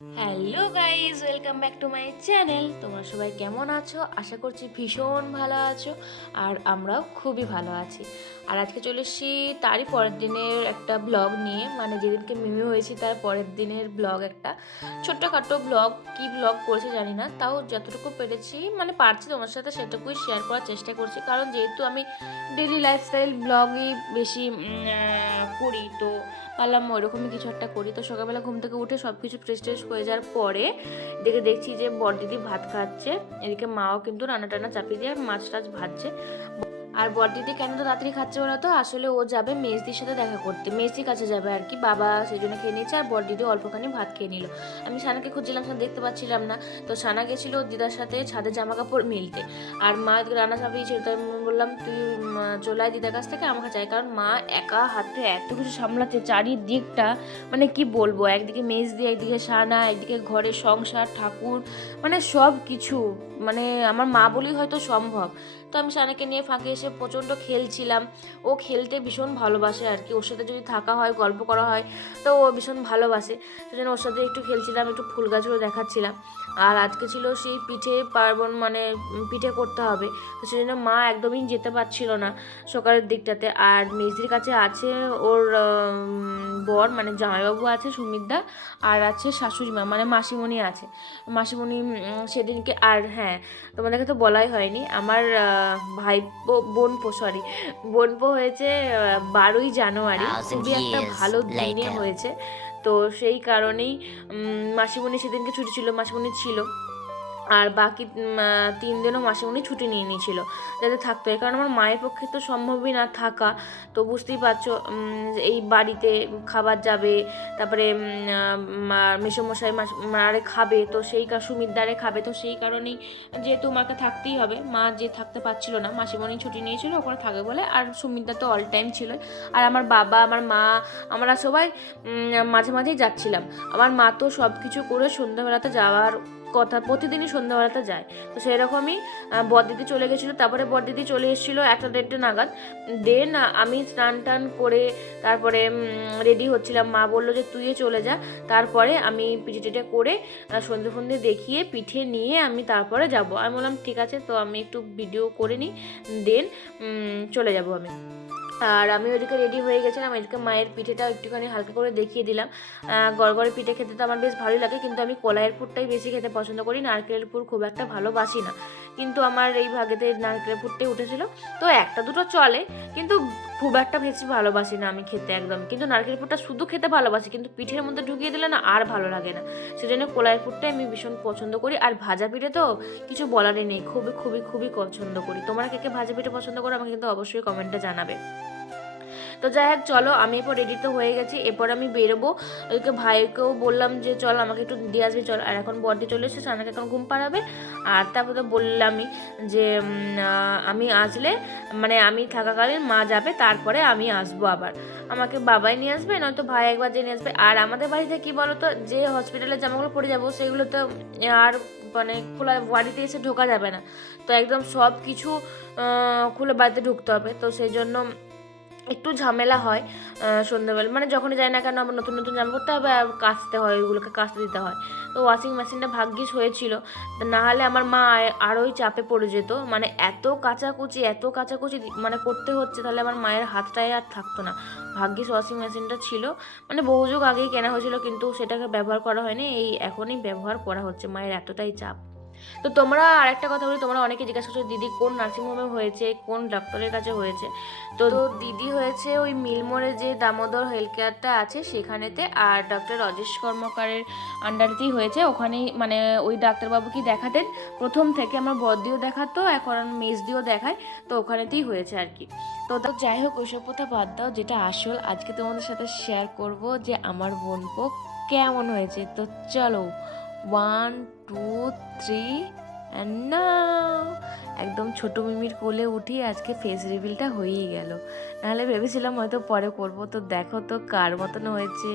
Hello guys welcome back to my channel তোমরা সবাই কেমন আছো? আশা করছি ভীষণ ভালো আছো আর আমরাও খুবই ভালো আছি। আর আজকে চলে এসেছি তারই পরের দিনের একটা ব্লগ নিয়ে। মানে যেদিনকে মিমি হয়েছি, তার পরের দিনের ব্লগ একটা। ছোট্টখাটো ব্লগ কি ব্লগ করেছে জানি না। তাও যতটুকু পেরেছি মানে পারছি তোমার সাথে সেটুকুই শেয়ার করার চেষ্টা করছি। কারণ যেহেতু আমি ডেলি লাইফস্টাইল ব্লগই বেশি করি, তো পারলাম ওইরকমই কিছু একটা করি। তো সকালবেলা ঘুম থেকে উঠে সব কিছু ফ্রেশ ট্রেশ হয়ে যাওয়ার পরে দেখে দেখছি যে বড় দিদি ভাত খাচ্ছে, এদিকে মাও কিন্তু রান্না টান্না চাপিয়ে দিয়ে মাছ টাছ ভাজছে। আর বড় দিদি কেন তো তাড়াতাড়ি খাচ্ছে বলো তো? আসলে ও যাবে মেজদির সাথে দেখা করতে। মেজদির কাছে যাবে আর কি। বাবা সেই জন্য খেয়ে নিয়েছে আর বড় দিদি অল্পখানি ভাত খেয়ে নিল। আমি সানাকে খুঁজছিলাম সানা দেখতে পাচ্ছিলাম না। তো সানা গেছিল দিদার সাথে ছাদে জামা কাপড় মিলতে। আর মা রান্না তাই আমি বললাম তুই উম, চলে আয় দিদার কাছ থেকে আমাকে চাই। কারণ মা একা হাতে এত কিছু সামলাতে চারিদিকটা। মানে কি বলব? একদিকে মেজ দিয়ে একদিকে সানা একদিকে ঘরের সংসার ঠাকুর মানে সব কিছু মানে আমার মা বলেই হয়তো সম্ভব। তো আমি সানাকে নিয়ে ফাঁকে এসে প্রচণ্ড খেলছিলাম। ও খেলতে ভীষণ ভালোবাসে আর কি। ওর সাথে যদি থাকা হয়, গল্প করা হয়, তো ও ভীষণ ভালোবাসে। সেই জন্য ওর সাথে একটু খেলছিলাম, একটু ফুল গাছগুলো দেখাচ্ছিলাম। আর আজকে ছিল সেই পিঠে পার্বণ মানে পিঠে করতে হবে। তো সেই জন্য মা একদমই যেতে পারছিল না সকালের দিকটাতে। আর মেজদির কাছে আছে ওর বর মানে জামাইবাবু আছে, সুমিতদা, আর আছে শাশুড়ি মা মানে মাসিমণি আছে। মাসিমণি সেদিনকে, আর হ্যাঁ তোমাদেরকে তো বলাই হয়নি। আমার ভাইপো বোনপো সরি বোনপো হয়েছে বারোই জানুয়ারি। Thousand খুবই একটা ভালো দিনে হয়েছে। তো সেই কারণেই উম, মাসিমণি সেদিনকে ছুটি ছিল মাসিমণি ছিল। আর বাকি তিন দিনও মাসিমণি ছুটি নিয়ে নিয়েছিল যাতে থাকতে হয় কারণ আমার মায়ের পক্ষে তো সম্ভবই না থাকা। তো বুঝতেই পারছ এই বাড়িতে খাবার যাবে, তারপরে মেসোমশাই মাস, মারে খাবে, তো সেই কা সুমিতদারে খাবে, তো সেই কারণেই যেহেতু মাকে থাকতেই হবে, মা যে থাকতে পারছিল না, মাসিমণি ছুটি নিয়েছিল ওখানে থাকে বলে, আর সুমিতদা তো অল টাইম ছিল। আর আমার বাবা, আমার মা, আমরা সবাই মাঝে মাঝেই যাচ্ছিলাম। আমার মা তো সব কিছু করে সন্ধ্যাবেলাতে যাওয়ার কথা প্রতিদিনই সন্ধ্যাবেলাতে যায়। তো সেরকমই আহ, বড়দিদি চলে গেছিল তারপরে বড়দিদি চলে এসেছিল একটা দেড়টা নাগাদ। দেন আমি স্নান টান করে তারপরে রেডি হচ্ছিলাম। মা বলল যে তুইও চলে যা। তারপরে আমি পিঠে টিঠে করে সন্ধে ফন্ধে দেখিয়ে পিঠে নিয়ে আমি তারপরে যাব। আমি বললাম ঠিক আছে তো আমি একটু ভিডিও করে নিই। দেন চলে যাব আমি। আর আমি ওইদিকে রেডি হয়ে গেছিলাম, এদিকে মায়ের পিঠেটা একটুখানি হালকা করে দেখিয়ে দিলাম। গড়গড়ে পিঠে খেতে তো আমার বেশ ভালোই লাগে, কিন্তু আমি কলাইয়ের পুরটাই বেশি খেতে পছন্দ করি নারকেলের পুর খুব একটা ভালোবাসি না। কিন্তু আমার এই ভাগেতে নারকেল ফুটতে উঠেছিল। তো একটা দুটো চলে, কিন্তু খুব একটা বেশি ভালোবাসি না আমি খেতে একদম। কিন্তু নারকেল ফুটটা শুধু খেতে ভালোবাসি, কিন্তু পিঠের মধ্যে ঢুকিয়ে দিলে না আর ভালো লাগে না। সেজন্য কলাইয়ের ফুটটাই আমি ভীষণ পছন্দ করি। আর ভাজা পিঠে তো কিছু বলারই নেই, খুবই খুবই খুবই পছন্দ করি। তোমরা কে কে ভাজা পিঠে পছন্দ করো আমাকে কিন্তু অবশ্যই কমেন্টে জানাবে। তো যাই হোক চলো, আমি এরপর রেডি তো হয়ে গেছি। এরপর আমি বেরোবো। ওইকে ভাইকেও বললাম যে, চল, আমাকে একটু দিয়ে আসবি, চল। আর এখন বডি চলে এসেছে সানাকে এখন ঘুম পাড়াবে। আর তারপর তো বললামই যে আমি আসলে মানে আমি থাকাকালীন মা যাবে, তারপরে আমি আসব আবার। আমাকে বাবাই নিয়ে আসবে, নয়তো ভাই একবার যে নিয়ে আসবে। আর আমাদের বাড়িতে কি বলো তো যে হসপিটালে জামাগুলো পরে যাব, সেগুলো তো আর মানে খোলা বাড়িতে এসে ঢোকা যাবে না। তো একদম সব কিছু খুলে বাড়িতে ঢুকতে হবে। তো সেই জন্য একটু ঝামেলা হয় সন্ধ্যাবেলা। মানে যখনই যাই না কেন আমার নতুন নতুন জামা পড়তে হবে আর কাচতে হয় ওইগুলোকে কাচতে দিতে হয়। তো ওয়াশিং মেশিনটা ভাগ্যিস হয়েছিল। না হলে আমার মা আরোই চাপে পড়ে যেত। মানে এত কাচাকুচি এত কাচাকুচি মানে করতে হচ্ছে, তাহলে আমার মায়ের হাতটাই আর থাকতো না। ভাগ্যিস ওয়াশিং মেশিনটা ছিল। মানে বহু যুগ আগেই কেনা হয়েছিল, কিন্তু সেটাকে ব্যবহার করা হয়নি। এই এখনই ব্যবহার করা হচ্ছে, মায়ের এতটাই চাপ। তো তোমরা আরেকটা কথা বলি তোমরা অনেকে জিজ্ঞাসা করছ দিদি কোন নার্সিংহোমে হয়েছে? কোন ডাক্তারের কাছে হয়েছে? তো দিদি হয়েছে ওই মিলমোড়ে যে দামোদর হেলথ কেয়ারটা আছে সেখানেতে। আর ডক্টর রজেশ কর্মকারের আন্ডারতেই হয়েছে। ওখানেই মানে ওই ডাক্তারবাবুকেই দেখাতেন? প্রথম থেকে আমার বদিও দেখাতো এখন মেজ দিয়েও দেখায় তো ওখানেতেই হয়েছে আর কি। তো তো যাই হোক ওইসব কথা বাদ দাও যেটা আসল আজকে তোমাদের সাথে শেয়ার করব যে আমার বোনপো কেমন হয়েছে। তো চলো one two three. না, একদম ছোট মিমির কোলে উঠি আজকে ফেস রিভিলটা হয়েই গেল। নাহলে ভেবেছিলাম হয়তো পরে করব। তো দেখো তো কার মতন হয়েছে।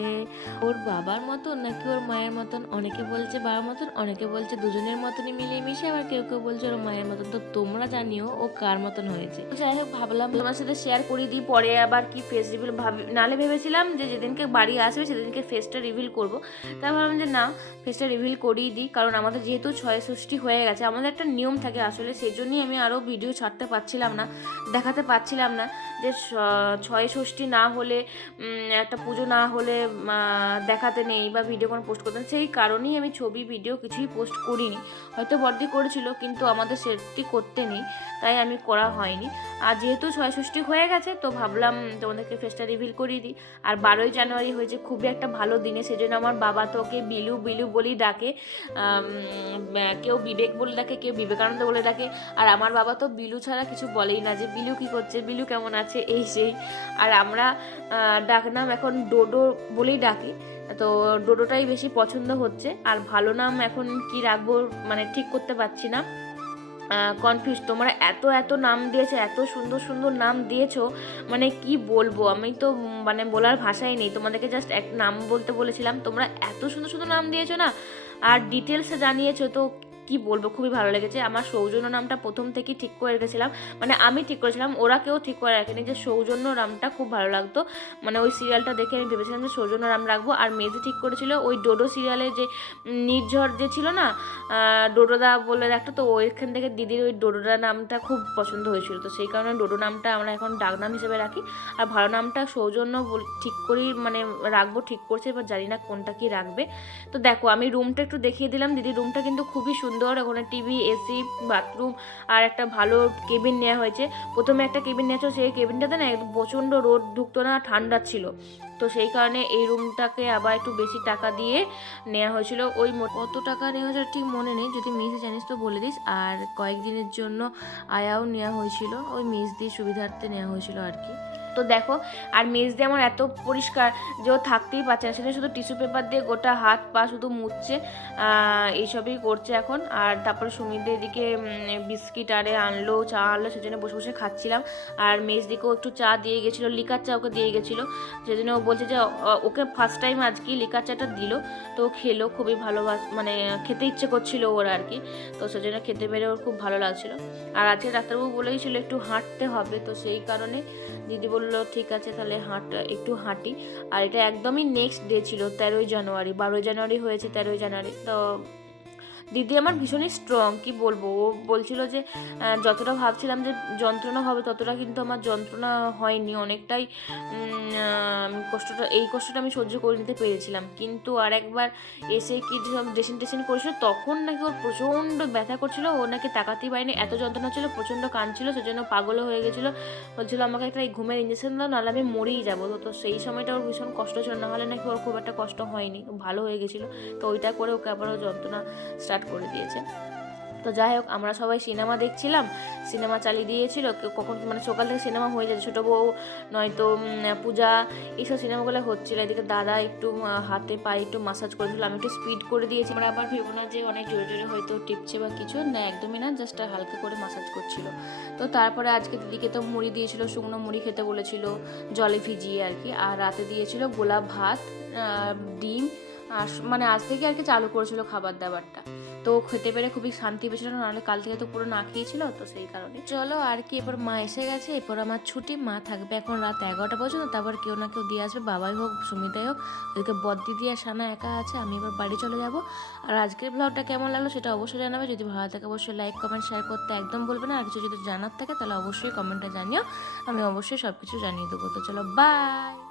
ওর বাবার মতন নাকি ওর মায়ের মতন? অনেকে বলছে বাবার মতন, অনেকে বলছে দুজনের মতনই মিলিয়ে মিশে আবার কেউ কেউ বলছে ওর মায়ের মতন। তো তোমরা জানিও ও কার মতন হয়েছে। যাই হোক, ভাবলাম তোমার সাথে শেয়ার করে দিই, পরে আবার কি ফেস রিভিল ভাবি, নাহলে ভেবেছিলাম যে যেদিনকে বাড়ি আসবে সেদিনকে ফেসটা রিভিল করব। তাই ভাবলাম যে না ফেসটা রিভিল করেই দিই, কারণ আমাদের যেহেতু ছয় ষষ্ঠী হয়ে গেছে আমাদের একটা নিয়ম থাকে আসলে, সেই জন্যই আমি আরও ভিডিও ছাড়তে পারছিলাম না, দেখাতে পারছিলাম না। যে ছয় ষষ্ঠী না হলে একটা পুজো না হলে দেখাতে নেই বা ভিডিও কোনো পোস্ট করতে নেই। সেই কারণেই আমি ছবি ভিডিও কিছুই পোস্ট করিনি। হয়তো বর্দি করেছিল, কিন্তু আমাদের সেটি করতে নেই, তাই আমি করা হয়নি। আর যেহেতু ছয় ষষ্ঠী হয়ে গেছে, তো ভাবলাম তোমাদেরকে ফেসটা রিভিল করিয়ে দিই। আর বারোই জানুয়ারি হয়েছে খুবই একটা ভালো দিনে, সেজন্য আমার বাবা তো ওকে বিলু বিলু বলেই ডাকে কেউ বিবেক বলে ডাকে, কেউ বিবেকানন্দ বলে ডাকে। আর আমার বাবা তো বিলু ছাড়া কিছু বলেই না যে, বিলু কি করছে? বিলু কেমন আছে? এই সেই আর আমরা ডাকনাম এখন ডোডো বলেই ডাকি। তো ডোডোটাই বেশি পছন্দ হচ্ছে। আর ভালো নাম এখন কি রাখব মানে ঠিক করতে পারছি না। কনফিউজ তোমরা এত এত নাম দিয়েছ, এত সুন্দর সুন্দর নাম দিয়েছ মানে কি বলব? আমি তো মানে বলার ভাষাই নেই। তোমাদেরকে জাস্ট এক নাম বলতে বলেছিলাম। তোমরা এত সুন্দর সুন্দর নাম দিয়েছ না? আর ডিটেলসে জানিয়েছো, তো কি বলব, খুবই ভালো লেগেছে। আমার সৌজন্য নামটা প্রথম থেকেই ঠিক করে রেখেছিলাম। মানে আমি ঠিক করেছিলাম, ওরা কেউ ঠিক করে রাখেনি যে সৌজন্য নামটা খুব ভালো লাগতো। মানে ওই সিরিয়ালটা দেখে আমি ভেবেছিলাম যে সৌজন্য নাম রাখব। আর মেজি ঠিক করেছিল, ওই ডোডো সিরিয়ালে যে নির্ঝর যে ছিল না ডোডোদা বলে একটা তো ওইখান থেকে দিদির ওই ডোডোদা নামটা খুব পছন্দ হয়েছিল। তো সেই কারণে ডোডো নামটা আমরা এখন ডাকনাম হিসেবে রাখি। আর ভালো নামটা সৌজন্য ঠিক করেই মানে রাখব, ঠিক করছে, এবার জানি না কোনটা কি রাখবে। তো দেখো, আমি রুমটা একটু দেখিয়ে দিলাম। দিদির রুমটা কিন্তু খুবই সুন্দর ওখানে টিভি, এসি, বাথরুম আর একটা ভালো কেবিন নেওয়া হয়েছে। প্রথমে একটা কেবিন নিয়েছো, সেই কেবিনটাতে না প্রচণ্ড রোদ ঢুকতো না, ঠান্ডা ছিল। তো সেই কারণে এই রুমটাকে আবার একটু বেশি টাকা দিয়ে নেওয়া হয়েছিল। ওই কত টাকা নেওয়া হয়েছিল ঠিক মনে নেই, যদি মিস জানিস তো বলে দিস। আর কয়েকদিনের জন্য আয়াও নেওয়া হয়েছিল, ওই মিস দিয়ে সুবিধার্থে নেওয়া হয়েছিল আর কি। তো দেখো, আর মেজ দিয়ে আমার এত পরিষ্কার যে ও থাকতেই পারছে না, সেটা শুধু টিস্যু পেপার দিয়ে গোটা হাত পা শুধু মুছছে এইসবই করছে এখন। আর তারপরে সুমিদের এদিকে বিস্কিট আরে আনলো, চা আনলো, সেজন্য বসে বসে খাচ্ছিলাম। আর মেজ দিকেও একটু চা দিয়ে গেছিল, লিকার চা ওকে দিয়ে গেছিল। সেজন্য ও বলছে যে ওকে ফার্স্ট টাইম আজকে লিকার চাটা দিল। তো খেলো খুবই ভালোবাস মানে খেতে ইচ্ছে করছিল ওর আর কি। তো সেজন্য খেতে পেরে ওর খুব ভালো লাগছিল। আর আজকে ডাক্তারবাবু বলেইছিল একটু হাঁটতে হবে, তো সেই কারণে দিদি বলল ঠিক আছে, তাহলে হাঁট, একটু হাঁটি। আর এটা একদমই নেক্সট ডে ছিল, তেরোই জানুয়ারি, বারোই জানুয়ারি হয়েছে তেরোই জানুয়ারি। তো দিদি আমার ভীষণই স্ট্রং কি বলব? ও বলছিল যে যতটা ভাবছিলাম যে যন্ত্রণা হবে, ততটা কিন্তু আমার যন্ত্রণা হয়নি। অনেকটাই কষ্টটা, এই কষ্টটা আমি সহ্য করে নিতে পেরেছিলাম। কিন্তু আর একবার এসে কি সব ড্রেসিং টেসিং করেছিল, তখন নাকি ওর প্রচণ্ড ব্যথা করছিল। ও নাকি তাকাতেই পারেনি। এত যন্ত্রণা ছিল, প্রচণ্ড কাঁদছিল, সেজন্য পাগলও হয়ে গেছিল। বলছিল, আমাকে একটা এই ঘুমের ইঞ্জেকশন দাও, নাহলে আমি মরেই যাব। তো সেই সময়টা ওর ভীষণ কষ্ট ছিল। নাহলে নাকি ওর খুব একটা কষ্ট হয়নি। ভালো হয়ে গেছিল। তো ওইটা করে ওকে আবারও যন্ত্রণা স্টার্ট করে দিয়েছে। তো যাই হোক, আমরা সবাই সিনেমা দেখছিলাম, সিনেমা চালিয়ে দিয়েছিল কখন মানে সকাল থেকে সিনেমা হয়ে যাচ্ছে, ছোটো বউ, নয়তো পূজা, এইসব সিনেমাগুলো হচ্ছিল। এদিকে দাদা একটু হাতে পায়ে একটু মাসাজ করেছিল আমি একটু স্পিড করে দিয়েছি। আমরা আবার ভেবো না যে অনেক জোরে জোরে হয়তো টিপছে বা কিছু, না, একদমই না জাস্ট হালকা করে মাসাজ করছিল। তো তারপরে আজকে দিদিকে তো মুড়ি দিয়েছিল, শুকনো মুড়ি খেতে বলেছিল, জলে ভিজিয়ে আর কি। আর রাতে দিয়েছিল গোলাপ ভাত ডিম আর মানে আজ থেকে আর কি চালু করেছিল খাবার দাবারটা তো খেতে পেরে খুবই শান্তি পেয়েছিল, নাহলে কাল থেকে তো পুরো না খেয়েছিল, তো সেই কারণে। চলো আর কি, এবার মা এসে গেছে, এরপর আমার ছুটি, মা থাকবে এখন রাত এগারোটা পর্যন্ত, তারপর কেউ না কেউ দিয়ে আসবে, বাবাই হোক, সুমিতাই হোক ওদেরকে বদ্দিদি আর সানা একা আছে, আমি এবার বাড়ি চলে যাব। আর আজকের ব্লগটা কেমন লাগল সেটা অবশ্যই জানাবে, যদি ভালো থাকে অবশ্যই লাইক কমেন্ট শেয়ার করতে একদম বলবে না, আর কিছু যদি জানার থাকে তাহলে অবশ্যই কমেন্টে জানিও, আমি অবশ্যই সব কিছু জানিয়ে দেবো। তো চলো বাই